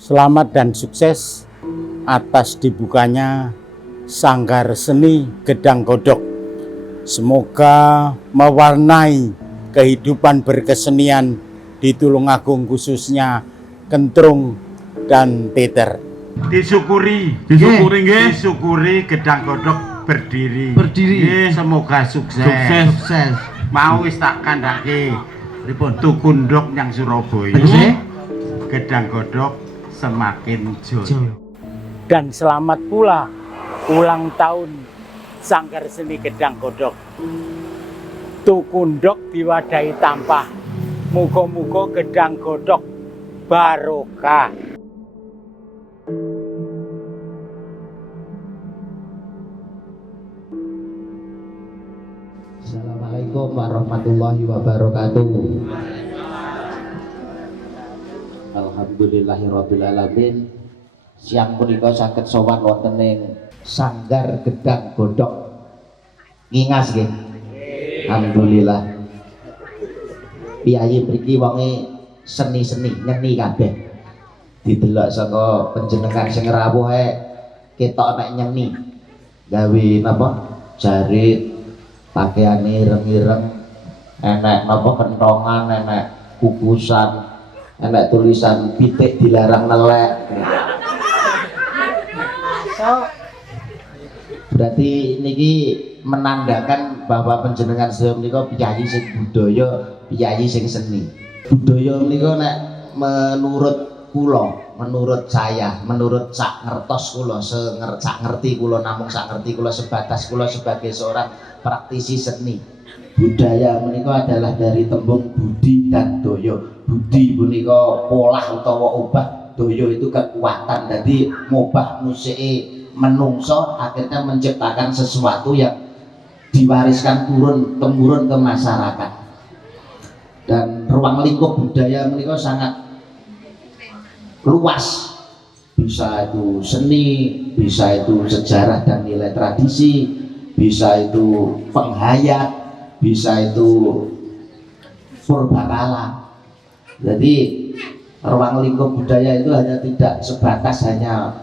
Selamat dan sukses atas dibukanya Sanggar Seni Gedang Godok. Semoga mewarnai kehidupan berkesenian di Tulungagung, khususnya kentrung dan teater. Disyukuri Gedang Godok berdiri. Semoga sukses. Mau wis tak kandhake Tukundok yang Surabaya. Gedang Godok semakin jaya. Dan selamat pula ulang tahun Sanggar Seni Gedang Godok. Tukundok diwadahi tampah. Muga-muga Gedang Godok barokah. Assalamualaikum warahmatullahi wabarakatuh. Alhamdulillahirrabbilalamin. Siang punika saged sowan wonten ing Sanggar Gedang Godok. Ngingas nggih. Alhamdulillah. Piyayi mriki wonge seni-seni nyeni kabeh. Didelok saka panjenengan sing rawuh ketok nek nyeni. Gawe napa? Jarit, pakaiane ireng-ireng, enek napa kentongan, enek kukusan, enek tulisan pitik dilarang nelek. Berarti niki menandakan bahwa panjenengan sedaya menika piyayi sing budaya, piyayi sing seni. Budaya menika nek menurut kula, menurut saya, menurut sak ngertos kula, sak ngerti kula, namung sak ngerti kula sebatas kula sebagai seorang praktisi seni. Budaya menika adalah dari tembung budi dan daya. Budi menika pola utawa obah, daya itu kekuatan. Jadi mobah musike menungso akhirnya menciptakan sesuatu yang diwariskan turun temurun ke masyarakat. Dan ruang lingkup budaya menika sangat luas, bisa itu seni, bisa itu sejarah dan nilai tradisi, bisa itu penghayat, bisa itu purbakala. Jadi ruang lingkup budaya itu hanya tidak sebatas hanya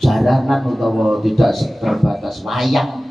jaranan atau tidak terbatas wayang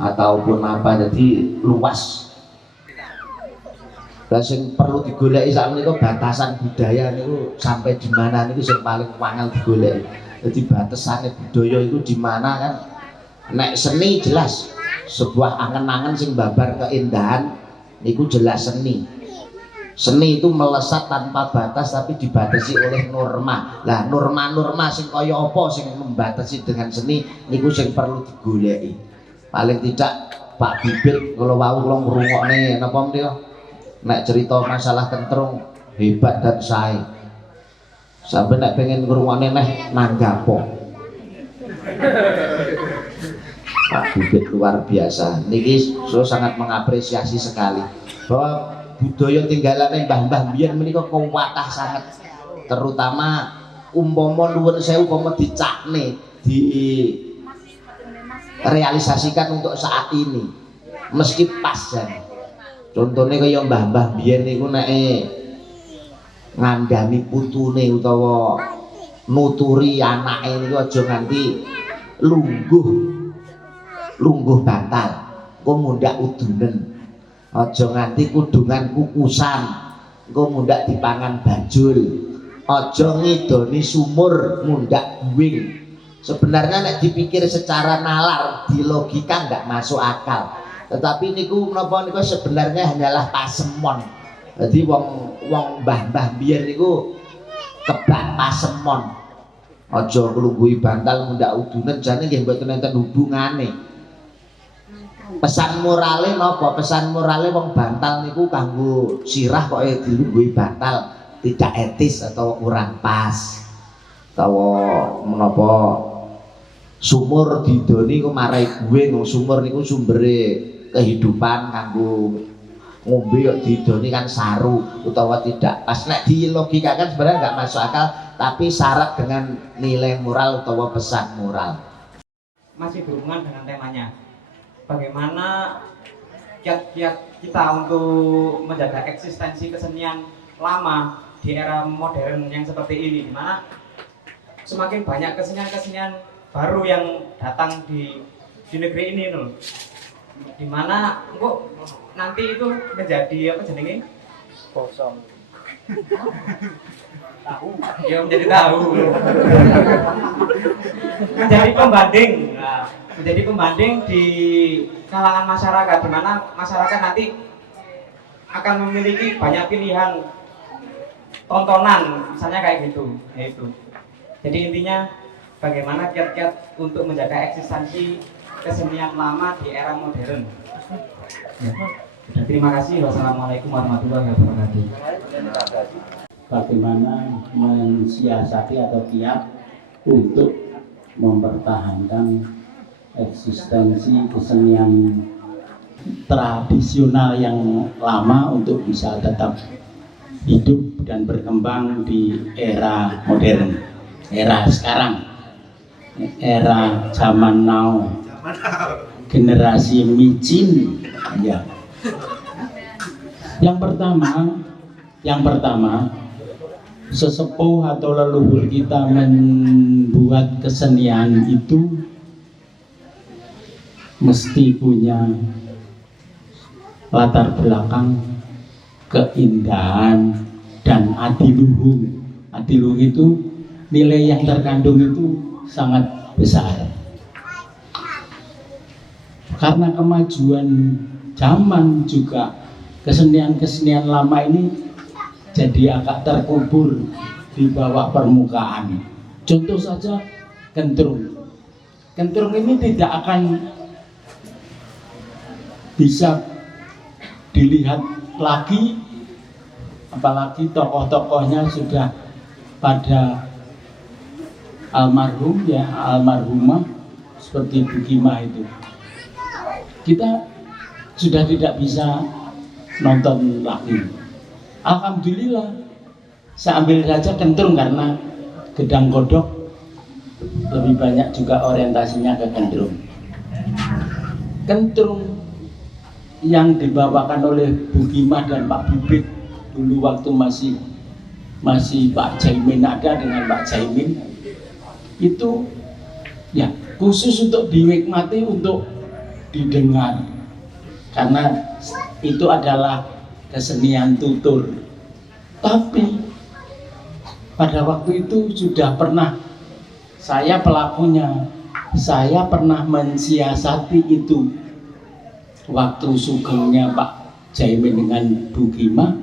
ataupun apa, jadi luas. Lah sing perlu digoleki sak menika batasan budaya niku sampai di mana niku sing paling wangel digoleki. Jadi batasane budaya itu di mana kan? Nek seni jelas sebuah angen-angen sing babar keindahan niku jelas seni. Seni itu melesat tanpa batas tapi dibatasi oleh norma. Lah norma-norma sing kaya apa sing membatasi dengan seni niku sing perlu digoleki. Paling tidak Pak Bibit kalau wau kula ngrungokne napa menika nek cerita masalah kentrung hebat dan sae. Sampai nek pengen ngrungokne neh nanggapo. Pak Bibit luar biasa. Niki saya sangat mengapresiasi sekali bahwa budaya tinggalane mbah-mbah biyen menika kuwatah sangat, terutama umpama nuwun sewu umpama dicakne direalisasikan untuk saat ini mesti pas jan. Contohnya kaya mbah-mbah biyen niku nek ngandani putune utawa nuturi anake niku aja nganti lungguh bantal, engko mundak udunen. Aja nganti kudungan kukusan, engko mundak dipangan bajul. Aja ngidoni sumur mundak guwing. Sebenarnya nek dipikir secara nalar, di logika nggak masuk akal. Tetapi niku menapa niku sebenarnya hanyalah pasemon. Jadi wong mbah-mbah biyen niku kebak pasemon. Aja nglungguhi bantal mundak udunen jane nggih mboten enten hubungane. Pesan morale napa? Pesan morale wong bantal niku kanggo sirah kok dilungguhi bantal tidak etis atau kurang pas. Atau menapa sumur didoni kok marai gue nang sumur niku sumbere kehidupan kanggo ngombe kok didoni kan saru utawa tidak pas. Nek dilogikakan sebenarnya nggak masuk akal, tapi syarat dengan nilai moral utawa pesan moral. Masih berhubungan dengan temanya. Bagaimana kiat-kiat kita untuk menjaga eksistensi kesenian lama di era modern yang seperti ini, di mana semakin banyak kesenian-kesenian baru yang datang di negeri ini loh. Dimana kok nanti itu menjadi apa jenenge? Kosong. Ya menjadi tahu. menjadi pembanding. Nah, menjadi pembanding di kalangan masyarakat, di mana masyarakat nanti akan memiliki banyak pilihan tontonan, misalnya kayak gitu, yaitu. Jadi intinya bagaimana kiat-kiat untuk menjaga eksistensi kesenian lama di era modern. Ya. Terima kasih. Wassalamualaikum warahmatullahi wabarakatuh. Bagaimana mensiasati atau kiat untuk mempertahankan eksistensi kesenian tradisional yang lama untuk bisa tetap hidup dan berkembang di era modern, era sekarang, era zaman now, generasi micin. Ya. Yang pertama, sesepuh atau leluhur kita membuat kesenian itu mesti punya latar belakang keindahan dan adiluhung. Adiluhung itu nilai yang terkandung itu sangat besar. Karena kemajuan zaman juga kesenian-kesenian lama ini jadi agak terkubur di bawah permukaan. Contoh saja kentrung. Kentrung ini tidak akan bisa dilihat lagi, apalagi tokoh-tokohnya sudah pada almarhum ya, almarhumah seperti Bu Gimah itu. Kita sudah tidak bisa nonton lagi. Alhamdulillah, saya ambil saja kentrung karena Gedang Godok lebih banyak juga orientasinya ke kentrung. Kentrung yang dibawakan oleh Bu Gimah dan Pak Bibit dulu waktu masih Pak Jaimin ada dengan Pak Jaimin, itu ya khusus untuk dinikmati, untuk didengar, karena itu adalah kesenian tutur. Tapi pada waktu itu sudah pernah saya pelakunya, saya pernah mensiasati itu. Waktu sugengnya Pak Jaimin dengan Bu Gimah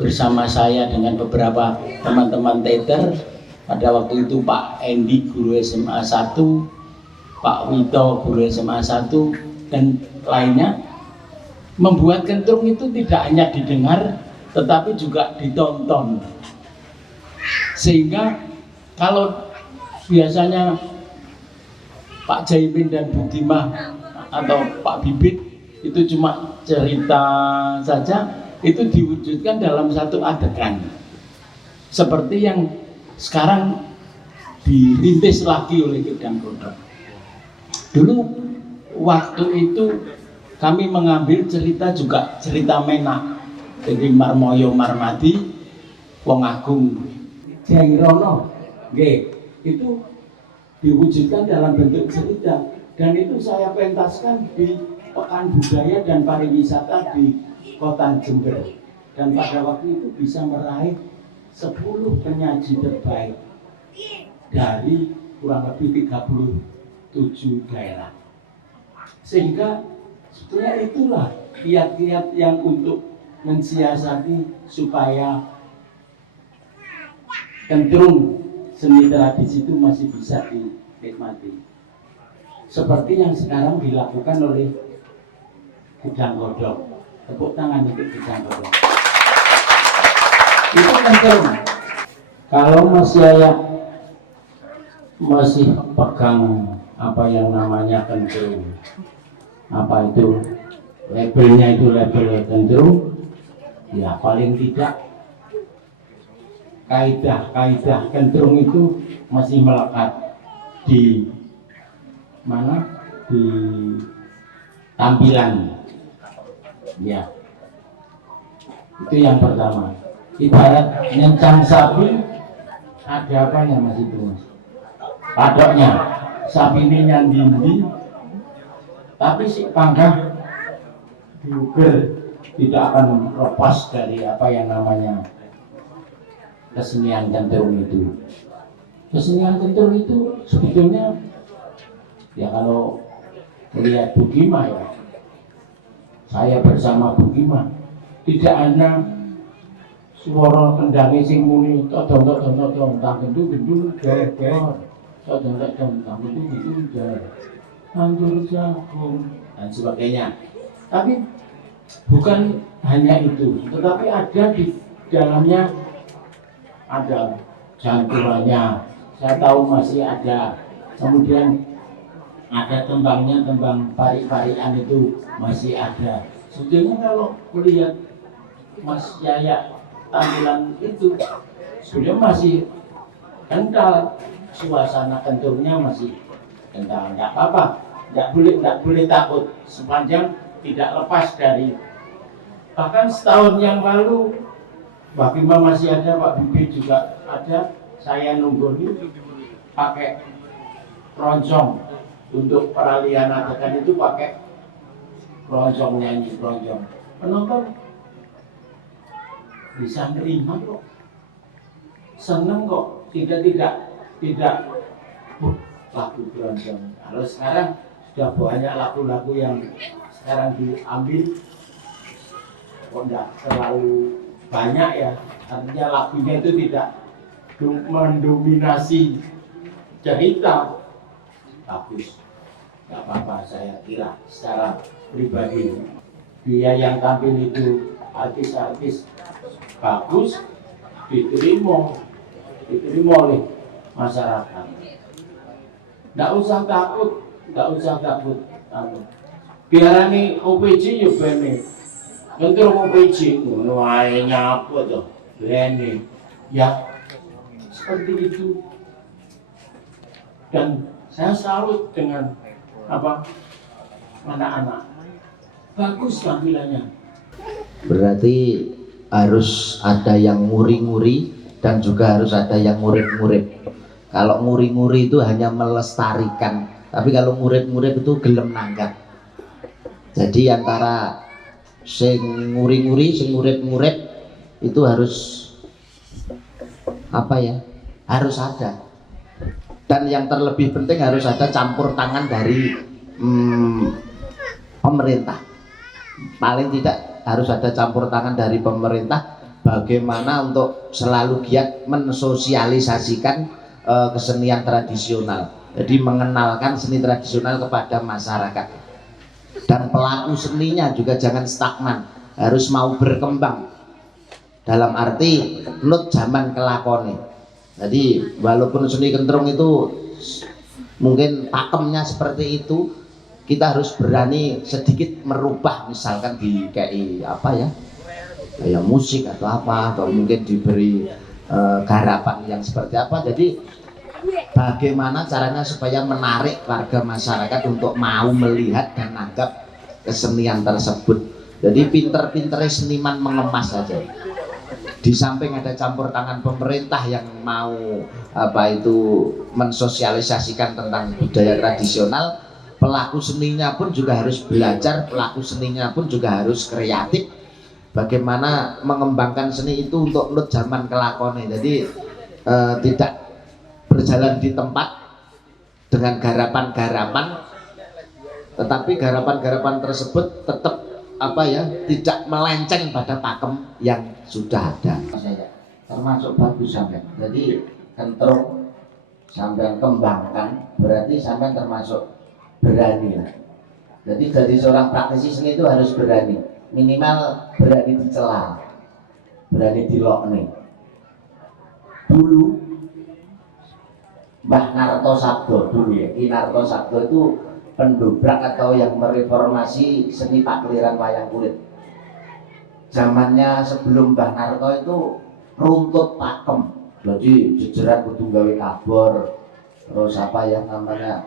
bersama saya dengan beberapa teman-teman teater, pada waktu itu Pak Endi guru SMA 1, Pak Wito guru SMA 1 dan lainnya, membuat kentrung itu tidak hanya didengar tetapi juga ditonton. Sehingga kalau biasanya Pak Jaimin dan Bu Gimah atau Pak Bibit itu cuma cerita saja, itu diwujudkan dalam satu adegan seperti yang sekarang dirintis lagi oleh Gedang Godok. Dulu waktu itu kami mengambil cerita juga cerita Menak, jadi Marmoyo Marmadi Wong Agung Jairono, itu diwujudkan dalam bentuk cerita, dan itu saya pentaskan di Pekan Budaya dan Pariwisata di Kota Jember, dan pada waktu itu bisa meraih 10 penyaji terbaik dari kurang lebih 37 daerah. Sehingga sebetulnya itulah kiat-kiat yang untuk mensiasati supaya kentrung seni tradisi itu masih bisa dinikmati, seperti yang sekarang dilakukan oleh Gedang Godok. Tepuk tangan untuk Gedang Godok. Itu kentrung. Kalau masih pegang apa yang namanya kentrung, apa itu labelnya, itu label kentrung, ya paling tidak kaidah kentrung itu masih melekat di mana, di tampilan. Ya, itu yang pertama. Ibarat nyencang sapi, ada apanya Mas itu Mas? padoknya sapine nyandindi tapi si panggah diukur tidak akan lepas dari apa yang namanya kesenian kentrung itu. Kesenian kentrung itu sebetulnya ya kalau melihat Bugima ya, saya bersama Bugima tidak hanya suara kendangnya sing muni todong tang gendu geger todong tang gendu geger anggur jagung dan sebagainya. Tapi bukan hanya itu, tetapi ada di dalamnya ada janturannya. Saya tahu masih ada. Kemudian ada tembangnya, tembang pari-parian itu masih ada. Sebetulnya kalau melihat Mas Yaya tampilan itu, sudah masih kental, suasana kenturnya masih kental. Enggak apa-apa, enggak boleh takut sepanjang tidak lepas dari. Bahkan setahun yang lalu Mbak Bima masih ada, Pak Bibit juga ada. Saya nunggu ini pakai keroncong untuk peralihan adegan itu pakai keroncong, nyanyi keroncong. Penonton bisa nerima kok, seneng kok, tidak lagu keroncong. Kalau sekarang sudah banyak lagu-lagu yang sekarang diambil kok enggak terlalu banyak ya, artinya lagunya itu tidak mendominasi cerita. Bagus, nggak apa-apa, saya kira secara pribadi dia yang tampil itu artis-artis bagus, diterima oleh masyarakat. Nggak usah takut biarani OPJ ya bene bentuk OPJ ngono ae nyapu to bene ya seperti itu. Dan saya salut dengan apa anak-anak, bagus tampilannya. Berarti harus ada yang nguri-nguri dan juga harus ada yang murid-murid. Kalau nguri-nguri itu hanya melestarikan, tapi kalau murid-murid itu gelem nanggap. Jadi antara sing nguri-nguri, sing murid-murid itu harus apa ya? Harus ada. Dan yang terlebih penting harus ada campur tangan dari pemerintah. Paling tidak harus ada campur tangan dari pemerintah bagaimana untuk selalu giat mensosialisasikan kesenian tradisional. Jadi mengenalkan seni tradisional kepada masyarakat. Dan pelaku seninya juga jangan stagnan, harus mau berkembang. Dalam arti nut zaman kelakone. Jadi walaupun seni kentrung itu mungkin pakemnya seperti itu, kita harus berani sedikit merubah, misalkan di kayak apa ya, kayak musik atau apa, atau mungkin diberi garapan yang seperti apa. Jadi bagaimana caranya supaya menarik warga masyarakat untuk mau melihat dan nanggap kesenian tersebut. Jadi pinter-pinternya seniman mengemas saja. Di samping ada campur tangan pemerintah yang mau apa itu mensosialisasikan tentang budaya tradisional, pelaku seninya pun juga harus belajar, pelaku seninya pun juga harus kreatif. Bagaimana mengembangkan seni itu untuk nut zaman kelakone. Jadi tidak berjalan di tempat dengan garapan-garapan, tetapi garapan-garapan tersebut tetap apa ya, tidak melenceng pada pakem yang sudah ada. Termasuk bagus sampai. Jadi kentrung sampai kembangkan, berarti sampai termasuk berani lah. Jadi seorang praktisi seni itu harus berani, minimal berani dicela, berani dilokne. Dulu Mbah Narto Sabdo dulu ya, Ki Narto Sabdo itu pendobrak atau yang mereformasi seni pakliran wayang kulit. Zamannya sebelum Mbah Narto itu runtut pakem, jadi jejeran kudu gawe kabor, terus apa ya namanya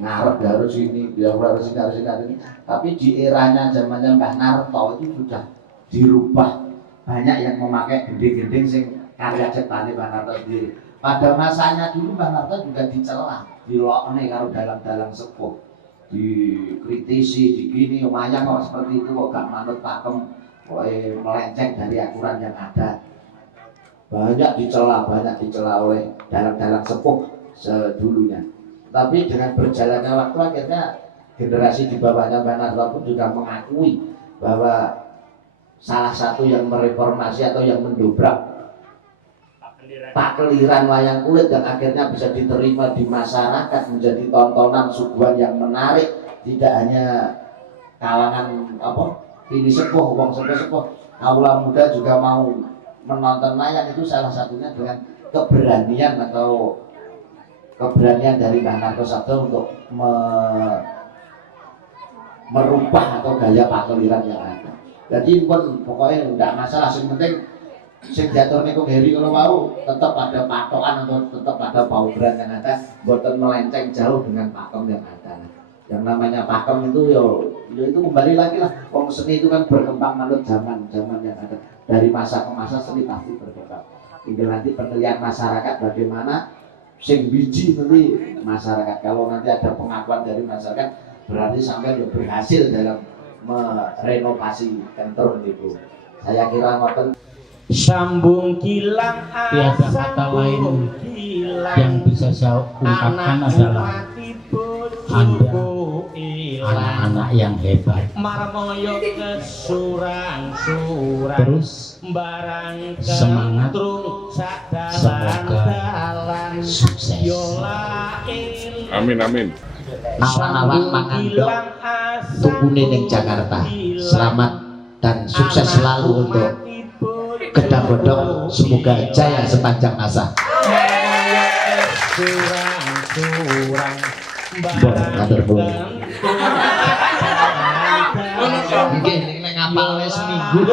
ngarep harus ini, harus ini. Tapi di eranya zamannya Mbah Narto itu sudah dirubah, banyak yang memakai gending-gending sing karya ciptane Mbah Narto sendiri. Pada masanya dulu Mbah Narto juga dicela, dilokne karo dalang-dalang sepuh, dikritisi, digini, lumayan kok seperti itu kok gak manut pakem, kok melenceng dari aturan yang ada. Banyak dicela oleh dalang-dalang sepuh sedulunya. Tapi dengan berjalannya waktu akhirnya generasi di bawahnya Mbah Narto pun juga mengakui bahwa salah satu yang mereformasi atau yang mendobrak pakliran wayang kulit yang akhirnya bisa diterima di masyarakat menjadi tontonan suguhan yang menarik, tidak hanya kalangan ini sepuh, wong sepuh, kaula muda juga mau menonton wayang. Itu salah satunya dengan keberanian dari Mbah Narto Sabdo untuk merubah atau gaya pakliran yang ada. Jadi pun pokoknya tidak masalah, yang penting sing jatuhnya kok Heri kalau mau tetap ada patokan atau tetap ada paugeran yang ada, bukan melenceng jauh dengan pakem yang ada. Yang namanya pakem itu yo itu kembali lagi lah, wong seni itu kan berkembang menurut zaman yang ada, dari masa ke masa seni pasti berkembang. Tinggal nanti penilaian masyarakat bagaimana sing biji nanti masyarakat. Kalau nanti ada pengakuan dari masyarakat berarti sampai berhasil dalam merenovasi Kentrung itu. Saya kira ngoten. Sambung kilang, tiada kata lain yang bisa saya ungkapkan adalah Anda anak-anak yang hebat. Terus semangat, semoga sukses. Amin amin. Nawan-nawan mangandok tukune ning Jakarta. Selamat dan sukses selalu untuk Gedang Godong, semoga jaya sepanjang masa. Matur nuwun. Nggih, nek ngapal wis seminggu.